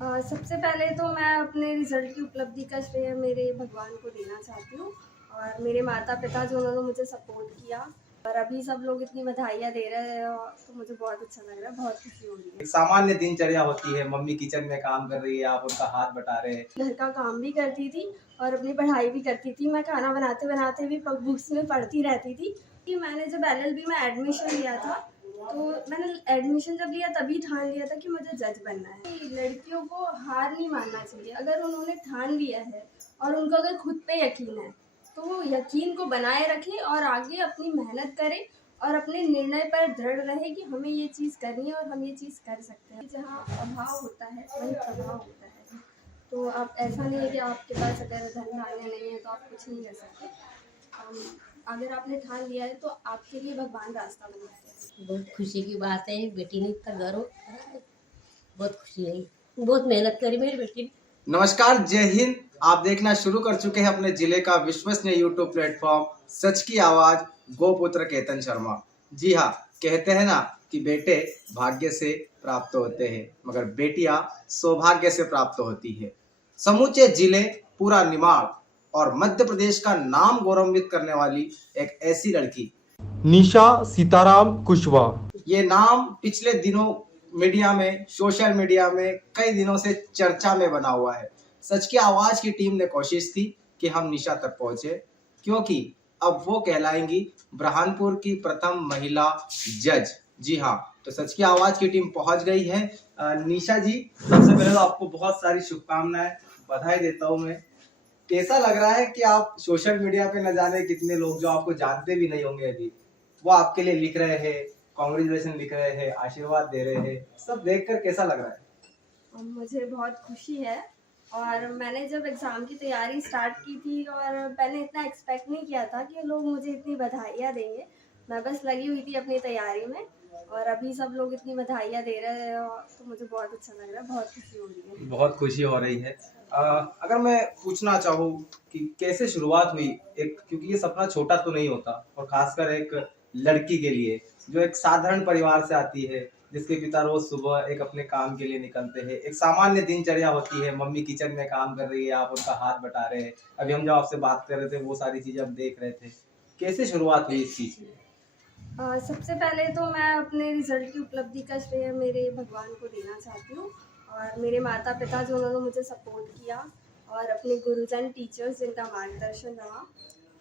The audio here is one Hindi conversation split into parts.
सबसे पहले तो मैं अपने रिज़ल्ट की उपलब्धि का श्रेय मेरे भगवान को देना चाहती हूँ और मेरे माता-पिता जो उन्होंने मुझे सपोर्ट किया और अभी सब लोग इतनी बधाइयाँ दे रहे हैं तो मुझे बहुत अच्छा लग रहा है, बहुत खुशी हो रही है। एक सामान्य दिनचर्या होती है, मम्मी किचन में काम कर रही है, आप उनका हाथ बटा रहे हैं। घर का काम भी करती थी और अपनी पढ़ाई भी करती थी। मैं खाना बनाते-बनाते भी प बुक्स में पढ़ती रहती थी कि मैंने जब एलएलबी में एडमिशन लिया था, तो मैंने एडमिशन जब लिया तभी ठान लिया था कि मुझे जज बनना है। कि लड़कियों को हार नहीं मानना चाहिए, अगर उन्होंने ठान लिया है और उनको अगर खुद पे यकीन है, तो वो यकीन को बनाए रखें और आगे अपनी मेहनत करें और अपने निर्णय पर दृढ़ रहे कि हमें ये चीज़ करनी है और हम ये चीज़ कर सकते हैं। जहाँ अभाव होता है, वहीं प्रभाव होता है। तो आप ऐसा नहीं है कि आपके पास अगर धन धान्य नहीं है तो आप कुछ नहीं कर सकते। अगर आपने ठान लिया है तो आपके लिए भगवान रास्ता बनाते हैं। बहुत खुशी की बात है, बेटी ने इतना गर्व करा है, बहुत खुशी है। बहुत मेहनत करी मेरी बेटी ने। नमस्कार, जय हिंद। आप देखना शुरू कर चुके हैं अपने जिले का विश्वसनीय यूट्यूब प्लेटफॉर्म सच की आवाज गोपुत्र केतन शर्मा। जी हाँ, कहते हैं ना कि बेटे भाग्य से प्राप्त होते हैं, मगर बेटियां सौभाग्य से प्राप्त होती है। समूचे जिले, पूरा निमाड़ और मध्य प्रदेश का नाम गौरवान्वित करने वाली एक ऐसी लड़की निशा सीताराम कुशवाहा। ये नाम पिछले दिनों मीडिया में, सोशल मीडिया में कई दिनों से चर्चा में बना हुआ है। सच की आवाज की टीम ने कोशिश की कि हम निशा तक पहुंचे, क्योंकि अब वो कहलाएंगी बुरहानपुर की प्रथम महिला जज। जी हाँ, तो सच की आवाज की टीम पहुंच गई है। निशा जी, सबसे पहले तो आपको बहुत सारी शुभकामनाएं, बधाई देता हूं मैं। कैसा लग रहा है कि आप सोशल मीडिया पे न जाने कितने लोग जो आपको जानते भी नहीं होंगे अभी, वो आपके लिए लिख रहे हैं, कांग्रेचुलेशन लिख रहे हैं, आशीर्वाद दे रहे हैं, सब देखकर कैसा लग रहा है? मुझे बहुत खुशी है और मैंने जब एग्ज़ाम की तैयारी स्टार्ट की थी और मैंने इतना एक्सपेक्ट नहीं किया था कि लोग मुझे इतनी बधाइयाँ देंगे। मैं बस लगी हुई थी अपनी तैयारी में और अभी सब लोग इतनी बधाइयाँ दे रहे हैं तो मुझे बहुत अच्छा लग रहा है, बहुत खुशी हो रही है। बहुत खुशी हो रही है। अगर मैं पूछना चाहूँ कि कैसे शुरुआत हुई, एक क्योंकि ये सपना छोटा तो नहीं होता, और खासकर एक लड़की के लिए जो एक साधारण परिवार से आती है, जिसके पिता रोज सुबह एक अपने काम के लिए निकलते हैं। एक सामान्य दिनचर्या होती है, मम्मी किचन में काम कर रही है, आप उनका हाथ बटा रहे हैं। अभी हम जो आपसे बात कर रहे थे वो सारी चीजें हम देख रहे थे। कैसे शुरुआत हुई इस चीज की? सबसे पहले तो मैं अपने रिज़ल्ट की उपलब्धि का श्रेय मेरे भगवान को देना चाहती हूँ और मेरे माता-पिता जो उन्होंने मुझे सपोर्ट किया और अपने गुरुजन टीचर्स जिनका मार्गदर्शन रहा।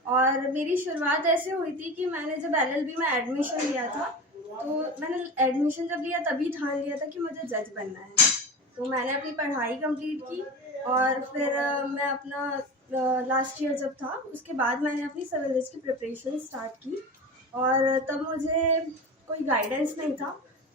और मेरी शुरुआत ऐसे हुई थी कि मैंने जब एलएलबी में एडमिशन लिया था, तो मैंने एडमिशन जब लिया तभी ठान लिया था कि मुझे जज बनना है। तो मैंने अपनी पढ़ाई कंप्लीट की और फिर मैं अपना लास्ट ईयर जब था उसके बाद मैंने अपनी सिविल जज की प्रिपरेशन स्टार्ट की और तब मुझे कोई गाइडेंस नहीं था।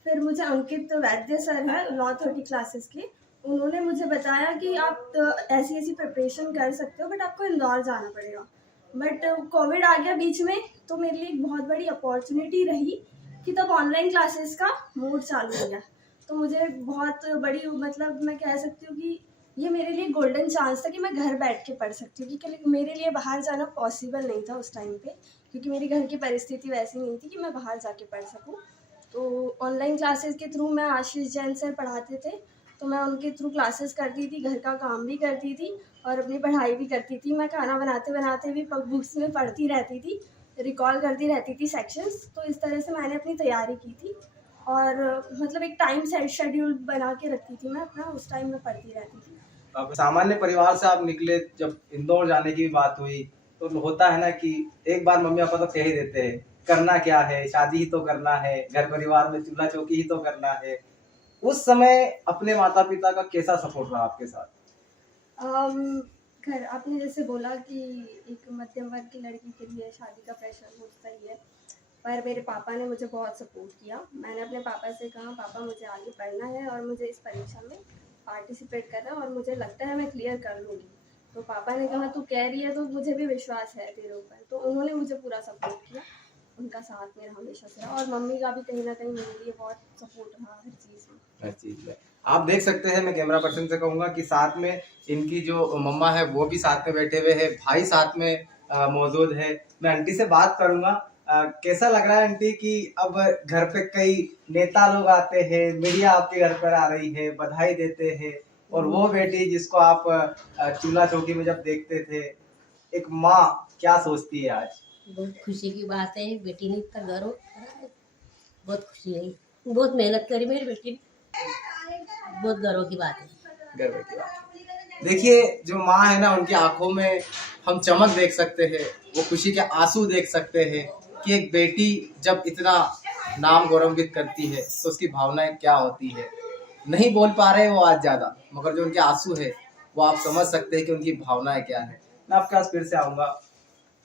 फिर मुझे अंकित वैद्य सर हैं लॉ 30 क्लासेस के, उन्होंने मुझे बताया कि आप ऐसी-ऐसी प्रिपरेशन कर सकते हो बट आपको इंदौर जाना पड़ेगा। बट कोविड आ गया बीच में तो मेरे लिए एक बहुत बड़ी अपॉर्चुनिटी रही कि तब ऑनलाइन क्लासेस का मोड चालू हो गया। तो मुझे बहुत बड़ी मतलब मैं कह सकती हूँ कि ये मेरे लिए गोल्डन चांस था कि मैं घर बैठ के पढ़ सकती हूँ, क्योंकि मेरे लिए बाहर जाना पॉसिबल नहीं था उस टाइम पे, क्योंकि मेरी घर की परिस्थिति वैसी नहीं थी कि मैं बाहर जाके पढ़ सकूँ। तो ऑनलाइन क्लासेस के थ्रू मैं आशीष जैन सर पढ़ाते थे, तो मैं उनके थ्रू क्लासेस करती थी, घर का काम भी करती थी और अपनी पढ़ाई भी करती थी। मैं खाना बनाते-बनाते भी बुक्स में पढ़ती रहती थी, रिकॉल करती रहती थी सेक्शंस। तो इस तरह से मैंने अपनी तैयारी की थी और मतलब एक टाइम शेड्यूल बना के रखती थी मैं अपना, उस टाइम में पढ़ती रहती थी। अब सामान्य परिवार से आप निकले, जब इंदौर जाने की बात हुई तो होता है ना कि एक बार मम्मी पापा तो कह ही देते हैं, करना क्या है, शादी ही तो करना है, घर परिवार में चूल्हा चौकी ही तो करना है। उस समय अपने माता पिता का कैसा सपोर्ट रहा आपके साथ? अम, घर आपने जैसे बोला कि एक मध्यम वर्ग की लड़की के लिए शादी का प्रेशर होता ही है, पर मेरे पापा ने मुझे बहुत सपोर्ट किया। मैंने अपने पापा से कहा, पापा मुझे आगे पढ़ना है और मुझे इस परीक्षा में पार्टिसिपेट करना है और मुझे लगता है मैं क्लियर कर लूँगी। तो पापा ने कहा तू कह रही है तो मुझे भी विश्वास है तेरे ऊपर, तो उन्होंने मुझे पूरा सपोर्ट किया। उनका साथ मेरा हमेशा से रहा और मम्मी का भी कहीं न कहीं मेरे लिए बहुत सपोर्ट रहा हर चीज़ में। हर चीज में आप देख सकते हैं, मैं कैमरा पर्सन से कहूंगा कि साथ में इनकी जो मम्मा है वो भी साथ में बैठे हुए हैं, भाई साथ में मौजूद है। मैं आंटी से बात करूंगा। कैसा लग रहा है आंटी कि अब घर पे कई नेता लोग आते हैं, मीडिया आपके घर पर आ रही है, बधाई देते हैं, और वो बेटी जिसको आप चूल्हा चौकी में जब देखते थे, एक माँ क्या सोचती है आज? बहुत खुशी की बात है, बेटी ने इतना गर्व करा है, बहुत खुशी है। बहुत मेहनत करी मेरी बेटी ने, बहुत गर्व की बात है। गर्व की बात है। देखिए जो माँ है ना, उनकी आंखों में हम चमक देख सकते हैं, वो खुशी के आंसू देख सकते हैं कि एक बेटी जब इतना नाम गौरवान्वित करती है तो उसकी भावनाएं क्या होती है। नहीं बोल पा रहे वो आज ज्यादा, मगर जो उनके आंसू है वो आप समझ सकते हैं कि उनकी भावनाएं क्या है। मैं आपके पास फिर से आऊंगा।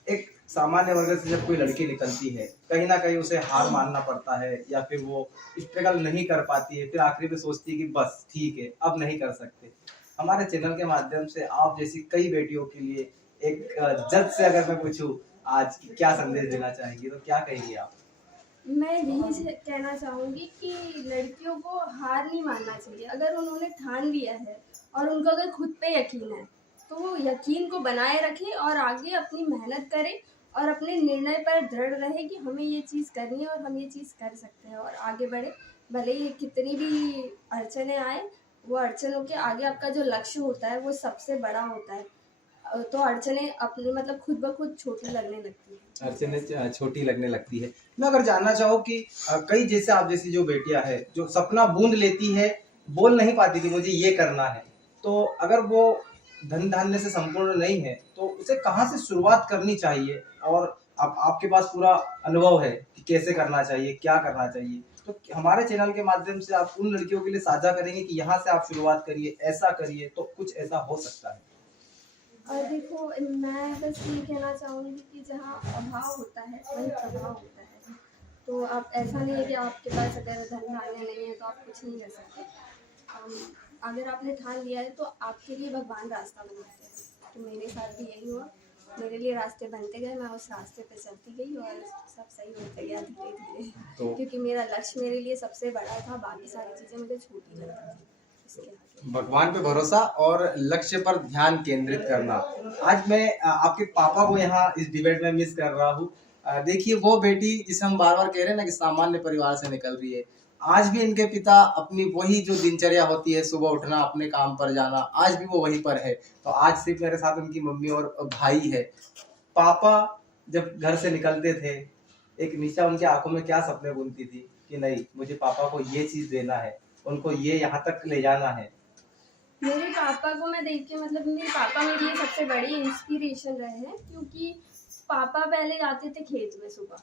एक सामान्य वर्ग से जब कोई लड़की निकलती है, कहीं ना कहीं उसे हार मानना पड़ता है या फिर वो स्ट्रगल नहीं कर पाती है, फिर आखिरी में सोचती है कि बस ठीक है अब नहीं कर सकते। हमारे चैनल के माध्यम से आप जैसी कई बेटियों के लिए एक जज से अगर मैं पूछूं आज कि क्या संदेश देना चाहेंगी तो क्या कहेंगी आप? मैं यही से कहना चाहूँगी कि लड़कियों को हार नहीं मानना चाहिए। अगर उन्होंने ठान लिया है और उनको अगर खुद पे यकीन है तो वो यकीन को बनाए रखें और आगे अपनी मेहनत करें और अपने निर्णय पर दृढ़ रहे कि हमें ये चीज़ करनी है और हम ये चीज़ कर सकते हैं और आगे बढ़े। भले ही कितनी भी अड़चनें आए, वो अड़चनों के आगे आपका जो लक्ष्य होता है वो सबसे बड़ा होता है। तो अड़चनें अपने मतलब खुद ब खुद छोटी लगने लगती है। अड़चनें छोटी लगने लगती है। मैं अगर जानना चाहूँ कि कई जैसे आप जैसी जो बेटियां है जो सपना बूंद लेती है, बोल नहीं पाती कि मुझे ये करना है, तो अगर वो धन धान्य से संपूर्ण नहीं है तो उसे कहाँ से शुरुआत करनी चाहिए? और अब आपके पास पूरा अनुभव है कि कैसे करना चाहिए, क्या करना चाहिए, तो हमारे चैनल के माध्यम से आप उन लड़कियों के लिए साझा करेंगे कि यहाँ से आप शुरुआत करिए, ऐसा करिए तो कुछ ऐसा हो सकता है। और देखो, मैं बस ये कहना चाहूँगी कि जहाँ अभाव होता है वहीं प्रभाव होता है। तो आप ऐसा नहीं है कि आपके पास अगर धन धान्य नहीं है तो आप कुछ नहीं कर सकते। अगर आपने ठान लिया है तो आपके लिए भगवान रास्ता बनाते हैं। तो मेरे साथ भी यही हुआ, मेरे लिए रास्ते बनते गए, मैं उस रास्ते पे चलती गई और सब सही होते गया धीरे धीरे। तो क्योंकि मेरा लक्ष्य मेरे लिए सबसे बड़ा था, बाकी सारी चीज़ें मुझे छोटी लगती थी। इसके आगे भगवान पे भरोसा और लक्ष्य पर ध्यान केंद्रित करना। आज मैं आपके पापा को यहाँ इस डिबेट में मिस कर रहा हूँ। देखिए वो बेटी जिसे हम बार बार कह रहे हैं ना कि सामान्य परिवार से निकल रही है, आज भी इनके पिता अपनी वही जो दिनचर्या होती है, सुबह उठना अपने काम पर जाना, आज भी वो वहीं पर है। तो आज सिर्फ मेरे साथ उनकी मम्मी और भाई है। पापा जब घर से निकलते थे, एक निशा उनकी आंखों में क्या सपने बुनती थी कि नहीं मुझे पापा को ये चीज देना है, उनको ये यहाँ तक ले जाना है। मेरे पापा को मैं देख के मतलब मेरे पापा मेरे लिए सबसे बड़ी इंस्पिरेशन रहे हैं। क्योंकि पापा पहले जाते थे खेत में सुबह,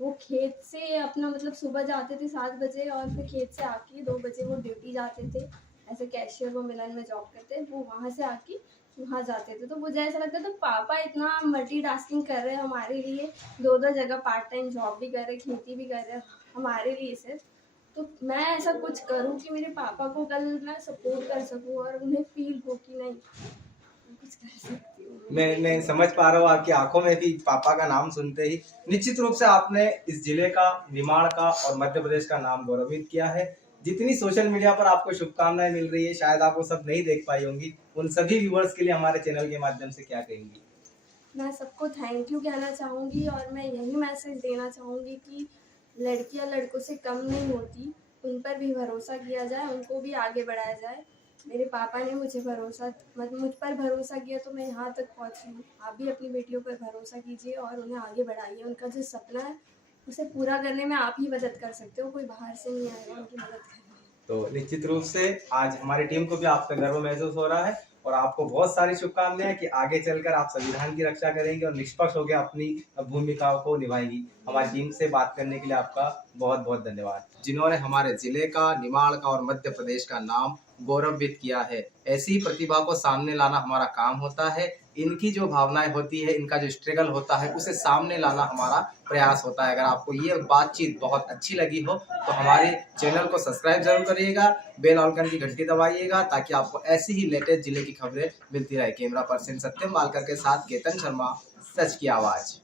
वो खेत से अपना मतलब सुबह जाते थे 7 बजे और फिर खेत से आके 2 बजे वो ड्यूटी जाते थे। ऐसे कैशियर वो मिलन में जॉब करते, वो वहाँ से आके वहाँ जाते थे। तो मुझे ऐसा लगता था पापा इतना मल्टीटास्किंग कर रहे हैं हमारे लिए, 2-2 जगह पार्ट टाइम जॉब भी कर रहे, खेती भी कर रहे हमारे लिए सिर्फ। तो मैं ऐसा कुछ करूँ कि मेरे पापा को कल मैं सपोर्ट कर सकूँ और उन्हें फील हो कि नहीं मैं कुछ कर सकती हूँ। मैं समझ पा रहा हूँ आपकी आंखों में भी पापा का नाम सुनते ही निश्चित रूप से आपने इस जिले का, निमाड़ का और मध्य प्रदेश का नाम गौरवित किया है। जितनी सोशल मीडिया पर आपको शुभकामनाएं मिल रही है, शायद आप वो सब नहीं देख पाई होंगी। उन सभी व्यूअर्स के लिए हमारे चैनल के माध्यम से क्या कहेंगी? मैं सबको थैंक यू कहना चाहूँगी और मैं यही मैसेज देना चाहूँगी कि लड़कियां लड़कों से कम नहीं होती, उन पर भी भरोसा किया जाए, उनको भी आगे बढ़ाया जाए। मेरे पापा ने मुझ पर भरोसा किया तो मैं यहाँ तक पहुँची हूँ। आप भी अपनी बेटियों पर भरोसा कीजिए और उन्हें आगे बढ़ाइए। उनका जो सपना है उसे पूरा करने में आप ही मदद कर सकते हो, कोई बाहर से नहीं आएगा उनकी मदद करने। तो निश्चित रूप से आज हमारी टीम को भी आप पे गर्व महसूस हो रहा है और आपको बहुत सारी शुभकामनाएं कि आगे चलकर आप संविधान की रक्षा करेंगे और निष्पक्ष होकर अपनी भूमिकाओं को निभाएंगी। हमारी टीम से बात करने के लिए आपका बहुत बहुत धन्यवाद, जिन्होंने हमारे जिले का, निमाड़ का और मध्य प्रदेश का नाम गौरवित किया है। ऐसी प्रतिभा को सामने लाना हमारा काम होता है। इनकी जो भावनाएं होती है, इनका जो स्ट्रगल होता है, उसे सामने लाना हमारा प्रयास होता है। अगर आपको ये बातचीत बहुत अच्छी लगी हो तो हमारे चैनल को सब्सक्राइब जरूर करिएगा, बेल आइकन की घंटी दबाइएगा ताकि आपको ऐसी ही लेटेस्ट जिले की खबरें मिलती रहे। कैमरा पर्सन सत्यम बालकर के साथ केतन शर्मा, सच की आवाज।